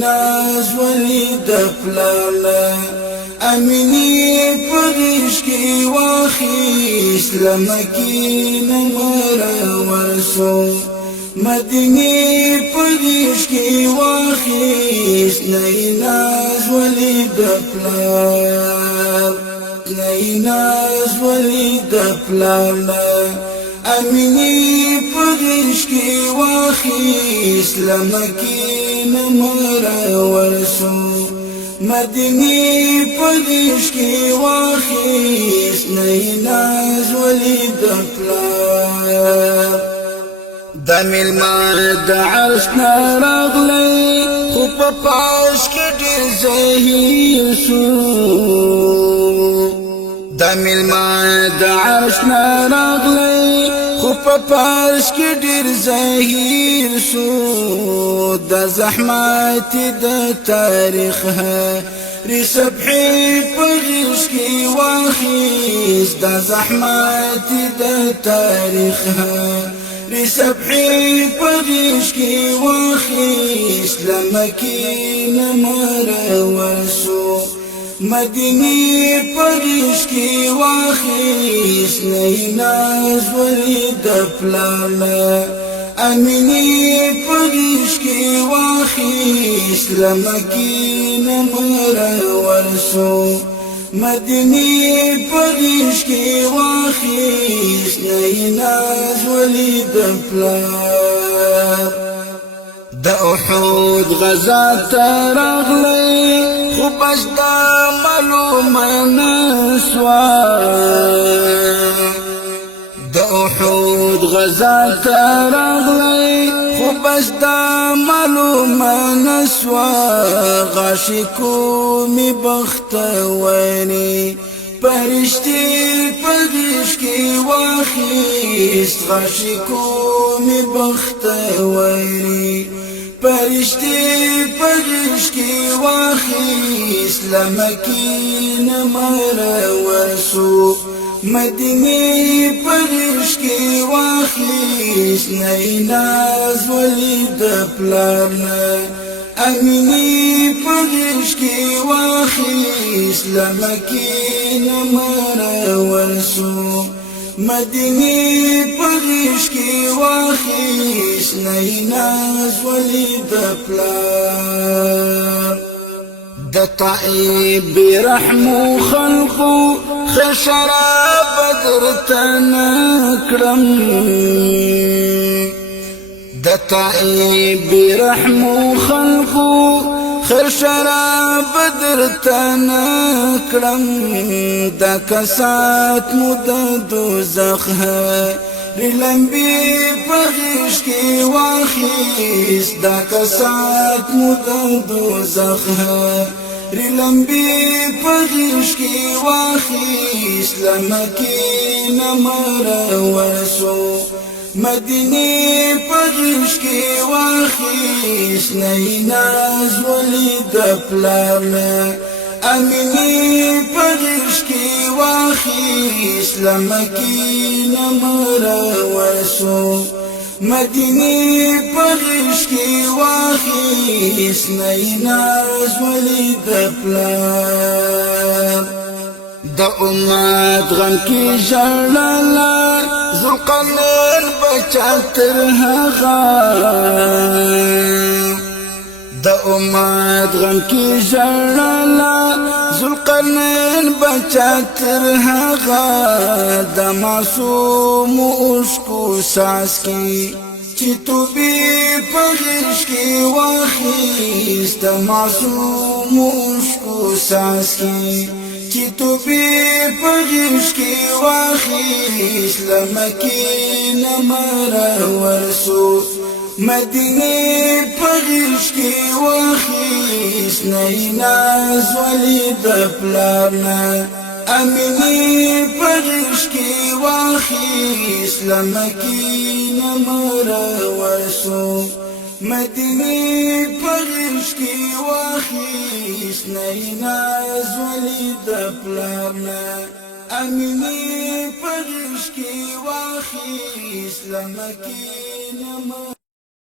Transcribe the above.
ناز ولید پلالا امینی پغیش کی واخیس لمکین مرورسو مدینی پغیش کی واخیس ناز ولید پلالا ناز ولید پلالا امینی پغیش کی واخیس لمکین مرورسو مدینی پغیش کی واخیس ناز ولید پلار دمیل مارد عرش نراغلی خوب پاش کی دیر زهیر سو دمیل مارد عرش نراغلی خوب پاش کی دیر زهیر سو د زحمت د تاریخ رسبحي پغیش کی واخیس د زحمت د تاریخ رسبحي پغیش کی واخیس لمکین مرورسو مدینی پغیش کی واخیس ناز ولید پلالا امینی پغیش کی واخیس لمکین مرورسو مدینی پغیش کی واخیس ناز ولید پلار د احود غزا تراغلی خوبش دا معلوم نسوا د احود غزا تراغلی خوبش دا معلوم نسوا غاشکو می بختوانی پرشتی پغیش کی واخیست غاشکو می بختوانی پرشتی پغیش کی واخیست لمکین مرورسو مدینی پغیش کی واخیس ناز ولید پلارنا امینی پغیش کی واخیس لمکین مرورسو مدینی پغیش کی واخیس ناز ولید پلار د طائب برحمو خلقو خشراب درتنکرم د طائب برحمو خلقو خشراب درتنکرم د کسات مد دوزخ لمبی پغیش کی واخیس دا کسات مد دوزخ لمبی پغیش کی واخیس لمکین مرورسو مدینی پغیش کی واخیس ناز ولید پلارنا امینی پغیش کی واخیس لمکین مرورسو مدینی پغیش کی واخیس ناز ولید پلار د امت غم کی جلالا ذوالقرنین بچا تر هغه د امت غم کی جلالا ذوالقرنین بچا تر هغه د معصوم اوشکو ساس کی چې تو بی پغیش کی واخیس د معصوم اوشکو ساس کی چې تو بی پغیش کی واخیس لمکین مرورسو مدینی پغیش کی واخیس ناز ولید پلارنا امینی پغیش کی واخیس لمکین مرورسو مدینی پغیش کی واخیس ناز ولید پلارنا امینی پغیش کی واخیس لمکین مرورسو